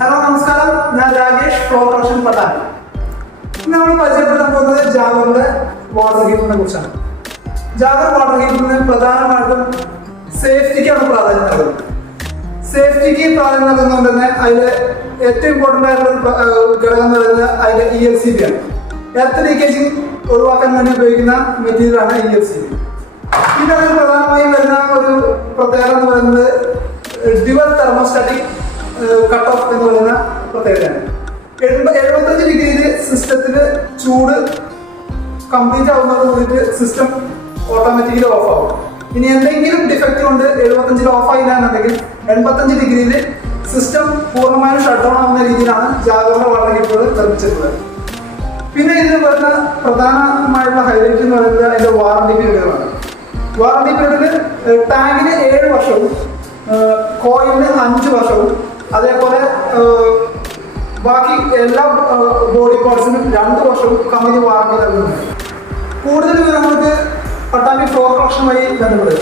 Hello നമസ്കാരം, ഞാൻ Rakesh, floor collection Pathaan. നമ്മൾ പരിചയപ്പെടാൻ പോകുന്നത് ജാഗറിന്റെ വാട്ടർ ഹീറ്ററിനെ കുറിച്ചാണ്. ജാഗർ വാട്ടർ ഹീറ്ററിന് പ്രധാനമായിട്ടും സേഫ്റ്റിക്കാണ് പ്രാധാന്യം നൽകുന്നത്. സേഫ്റ്റിക്ക് പ്രാധാന്യം നൽകുന്നതുകൊണ്ട് തന്നെ അതിൽ ഏറ്റവും ഇമ്പോർട്ടൻ്റ് ആയിട്ടുള്ള ഘടകം എന്ന് പറയുന്നത് അതിന്റെ ELCB ആണ്. എർത്ത് ലീക്കേജിങ് ഒഴിവാക്കാൻ വേണ്ടി ഉപയോഗിക്കുന്ന മെറ്റീരിയലാണ് ELCB. പിന്നെ അതിൽ പ്രധാനമായും വരുന്ന ഒരു പ്രത്യേകത എന്ന് പറയുന്നത് ഡ്യുവൽ തെർമോസ്റ്റാറ്റിക് കട്ട് ഓഫ് എന്ന് പറയുന്ന പ്രത്യേകതയാണ്. 75 ഡിഗ്രിയിൽ സിസ്റ്റത്തിന് ചൂട് കംപ്ലീറ്റ് ആവുന്നത് കൂടിയിട്ട് സിസ്റ്റം ഓട്ടോമാറ്റിക്കലി ഓഫ് ആവും. ഇനി എന്തെങ്കിലും ഡിഫക്റ്റ് കൊണ്ട് 75 ഓഫ് ആയില്ല എന്നുണ്ടെങ്കിൽ 85 ഡിഗ്രിയിൽ സിസ്റ്റം പൂർണ്ണമായും ഷട്ട് ഡൗൺ ആവുന്ന രീതിയിലാണ് ജാഗറിന്റെ വാട്ടർ ഹീറ്ററുകൾ നിർമ്മിച്ചിട്ടുള്ളത്. പിന്നെ ഇതിൽ വരുന്ന പ്രധാനമായുള്ള ഹൈലൈറ്റ് എന്ന് പറയുന്നത് അതിന്റെ വാറണ്ടി പീരീഡുകളാണ്. വാറണ്ടി പീരീഡിൽ ടാങ്കിന് 7 വർഷവും കോയിലിന് 5 വർഷവും അതേപോലെ ബാക്കി എല്ലാ ബോഡി പാർട്സിനും 2 വർഷവും കമ്പനി വാറണ്ടി നൽകുന്നുണ്ട്. കൂടുതൽ വിവരങ്ങൾക്ക് പട്ടാമ്പി ഫ്ലോർ കളക്ഷൻ വഴി ബന്ധപ്പെടുക.